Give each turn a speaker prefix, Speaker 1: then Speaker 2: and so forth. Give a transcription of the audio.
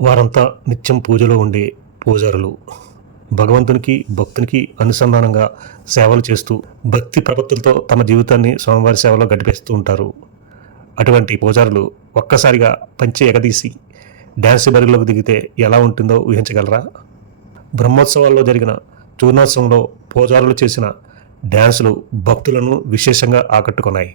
Speaker 1: వారంతా నిత్యం పూజలో ఉండే పూజారులు. భగవంతునికి భక్తునికి అనుసంధానంగా సేవలు చేస్తూ భక్తి ప్రపత్తులతో తమ జీవితాన్ని స్వామివారి సేవలో గడిపేస్తూ ఉంటారు. అటువంటి పూజారులు ఒక్కసారిగా పంచి ఎగదీసి డ్యాన్స్ బరిలోకి దిగితే ఎలా ఉంటుందో ఊహించగలరా? బ్రహ్మోత్సవాల్లో జరిగిన చూర్ణోత్సవంలో పూజారులు చేసిన డ్యాన్సులు భక్తులను విశేషంగా ఆకట్టుకున్నాయి.